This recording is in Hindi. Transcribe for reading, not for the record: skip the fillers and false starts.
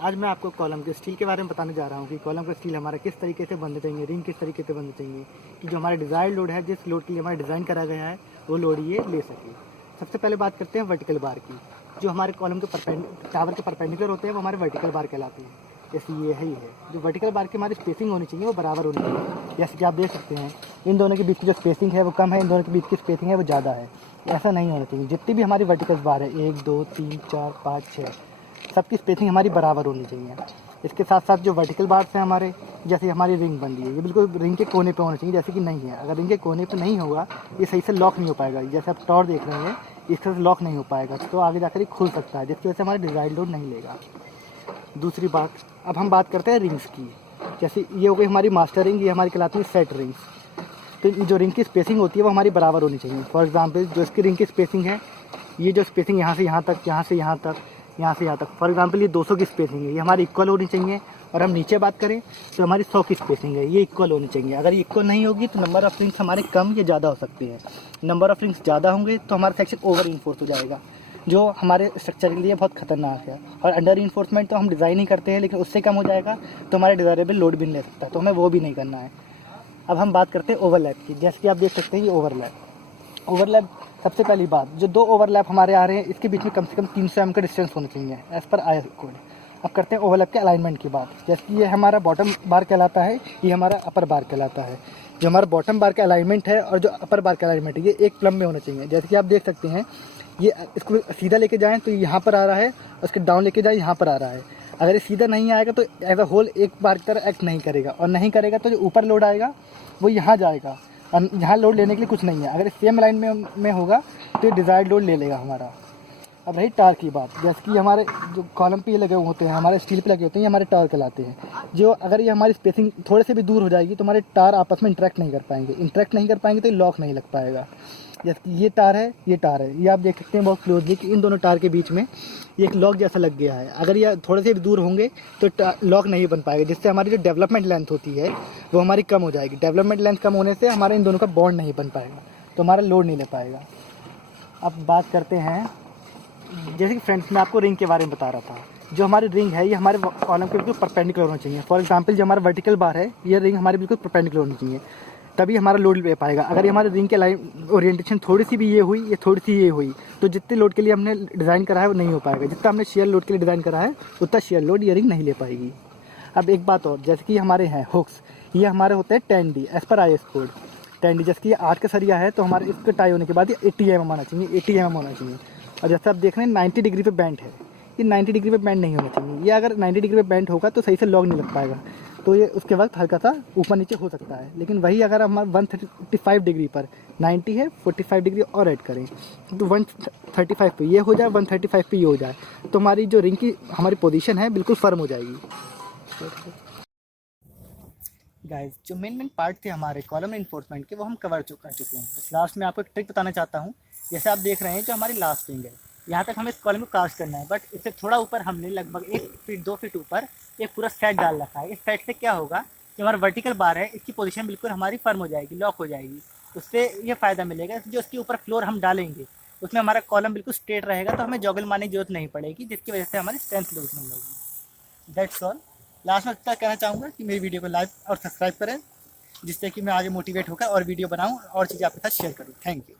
आज मैं आपको कॉलम के स्टील के बारे में बताने जा रहा हूँ कि कॉलम का स्टील हमारा किस तरीके से बनना चाहिए, रिंग किस तरीके से बननी चाहिए कि जो हमारा डिज़ायर लोड है, जिस लोड के लिए हमारा डिज़ाइन करा गया है वो लोड ये ले सके। सबसे पहले बात करते हैं वर्टिकल बार की। जो हमारे कॉलम के टावर के परपेंडिकुलर होते हैं वो हमारे वर्टिकल बार कहलाते हैं। जैसे ये है जो वर्टिकल बार की हमारी स्पेसिंग होनी चाहिए वो बराबर होनी चाहिए। जैसे कि आप देख सकते हैं इन दोनों के बीच की जो स्पेसिंग है वो कम है, इन दोनों के बीच की स्पेसिंग है वो ज़्यादा है। ऐसा नहीं होना चाहिए। जितनी भी हमारी वर्टिकल बार है 1 2 3 4 5 6 सबकी स्पेसिंग हमारी बराबर होनी चाहिए। इसके साथ साथ जो वर्टिकल बार्स हैं हमारे, जैसे हमारी रिंग बन रही है ये बिल्कुल रिंग के कोने पे होना चाहिए, जैसे कि नहीं है। अगर रिंग के कोने पे नहीं होगा ये सही से लॉक नहीं हो पाएगा। जैसे आप टॉर देख रहे हैं इससे लॉक नहीं हो पाएगा, तो आगे जाकर ये खुल सकता है, जिसकी वजह से हमारा डिज़ाइन लोड नहीं लेगा। दूसरी बात, अब हम बात करते हैं रिंग्स की। जैसे ये हो गई हमारी मास्टर रिंग, ये हमारी कहलाती है सेट रिंग्स। तो जो रिंग की स्पेसिंग होती है वो हमारी बराबर होनी चाहिए। फॉर एग्जांपल जो इसकी रिंग की स्पेसिंग है, ये जो स्पेसिंग यहाँ से यहाँ तक, यहाँ से यहाँ तक, यहाँ से यहाँ तक, फॉर एग्जांपल ये 200 की स्पेसिंग है, ये हमारी इक्वल होनी चाहिए। और हम नीचे बात करें तो हमारी 100 की स्पेसिंग है, ये इक्वल होनी चाहिए। अगर ये इक्वल नहीं होगी तो नंबर ऑफ रिंग्स हमारे कम या ज़्यादा हो सकते हैं। नंबर ऑफ रिंग्स ज़्यादा होंगे तो हमारा सेक्शन ओवर इन्फोर्स हो जाएगा, जो हमारे स्ट्रक्चर के लिए बहुत खतरनाक है। और अंडर इन्फोर्समेंट तो हम डिज़ाइन ही करते हैं, लेकिन उससे कम हो जाएगा तो हमारे डिज़ायरेबल लोड भी नहीं ले सकता, तो हमें वो भी नहीं करना है। अब हम बात करते हैं ओवरलैप की। जैसे कि आप देख सकते हैं ये ओवरलैप सबसे पहली बात, जो 2 ओवरलैप हमारे आ रहे हैं इसके बीच में कम से कम 300 mm का डिस्टेंस होना चाहिए एज़ पर IS कोड। अब करते हैं ओवरलैप के अलाइनमेंट की बात। जैसे कि ये हमारा बॉटम बार कहलाता है, ये हमारा अपर बार कहलाता है। जो हमारा बॉटम बार का अलाइनमेंट है और जो अपर बार का अलाइनमेंट है ये एक प्लम में होना चाहिए। जैसे कि आप देख सकते हैं ये इसको सीधा लेके जाएँ तो यहाँ पर आ रहा है, उसके डाउन लेके जाए यहाँ पर आ रहा है। अगर ये सीधा नहीं आएगा तो एज अ होल एक बार की तरह एक्ट नहीं करेगा, और नहीं करेगा तो जो ऊपर लोड आएगा वो यहाँ जाएगा, और यहाँ लोड लेने के लिए कुछ नहीं है। अगर सेम लाइन में होगा तो ये डिज़ायर्ड लोड ले लेगा हमारा। अब रही टार की बात। जैसे कि हमारे जो कॉलम पे ये लगे होते हैं, हमारे स्टील पे लगे होते हैं, ये हमारे टार कहलाते हैं। जो अगर ये हमारी स्पेसिंग थोड़े से भी दूर हो जाएगी तो हमारे टार आपस में इंटरेक्ट नहीं कर पाएंगे तो ये लॉक नहीं लग पाएगा। जैसे कि ये टार है, ये आप देख सकते हैं बहुत क्लोजली कि इन दोनों टार के बीच में ये एक लॉक जैसा लग गया है। अगर ये थोड़े से भी दूर होंगे तो लॉक नहीं बन पाएगा, जिससे हमारी जो डेवलपमेंट लेंथ होती है वो हमारी कम हो जाएगी। डेवलपमेंट लेंथ कम होने से हमारे इन दोनों का बॉन्ड नहीं बन पाएगा, तो हमारा लोड नहीं ले पाएगा। अब बात करते हैं, जैसे कि फ्रेंड्स मैं आपको रिंग के बारे में बता रहा था। जो हमारी रिंग है ये हमारे कॉलम के बिल्कुल परपेंडिकुलर होना चाहिए। फॉर एग्जांपल जो हमारा वर्टिकल बार है ये रिंग हमारी बिल्कुल परपेंडिकुलर होनी चाहिए, तभी हमारा लोड ले पाएगा। अगर ये हमारे रिंग के लाइन ओरिएंटेशन थोड़ी सी भी ये हुई, ये थोड़ी सी ये हुई, तो जितने लोड के लिए हमने डिज़ाइन करा है वो नहीं हो पाएगा। जितना हमने शेयर लोड के लिए डिज़ाइन करा है उतना शेयर लोड ये रिंग नहीं ले पाएगी। अब एक बात और, जैसे कि हमारे हैं हुक्स, ये हमारे होते हैं 10D as per IS code. 10D जैसे कि ये 8 का सरिया है तो हमारे इसके टाई होने के बाद ये 80 mm आना चाहिए, 80 mm होना चाहिए। और जैसे आप देख रहे हैं 90 डिग्री पे बेंड है, ये 90 डिग्री पे बेंड नहीं होना चाहिए। ये अगर 90 डिग्री पे बेंड होगा तो सही से लॉक नहीं लग पाएगा, तो ये उसके वक्त हल्का सा ऊपर नीचे हो सकता है। लेकिन वही अगर हम 135 डिग्री पर, 90 है 45 डिग्री और ऐड करें तो 135 पे ये हो जाए, 135 पे ये हो जाए, तो हमारी जो रिंग की हमारी पोजीशन है बिल्कुल फर्म हो जाएगी। गाइस जो मेन पार्ट थे हमारे कॉलम इन्फोर्समेंट के वो हम कर चुके हैं। तो लास्ट में आपको एक ट्रिक बताना चाहता हूँ। जैसे आप देख रहे हैं जो हमारी लास्ट रिंग है, यहाँ तक हमें इस कॉलम को कास्ट करना है, बट इससे थोड़ा ऊपर हमने लगभग 1 फीट 2 फीट ऊपर एक पूरा सेट डाल रखा है। इस सेट से क्या होगा कि हमारा वर्टिकल बार है इसकी पोजीशन बिल्कुल हमारी फर्म हो जाएगी, लॉक हो जाएगी। उससे ये फ़ायदा मिलेगा, जो उसके ऊपर फ्लोर हम डालेंगे उसमें हमारा कॉलम बिल्कुल स्ट्रेट रहेगा, तो हमें जॉगल मारने की जरूरत नहीं पड़ेगी, जिसकी वजह से हमारी स्ट्रेंथ लूज नहीं होगी। That's all. लास्ट में इतना कहना चाहूँगा कि मेरी वीडियो को लाइक और सब्सक्राइब करें, जिससे कि मैं आगे मोटिवेट होकर और वीडियो बनाऊँ और चीज़ें आपके साथ शेयर करूँ। Thank you.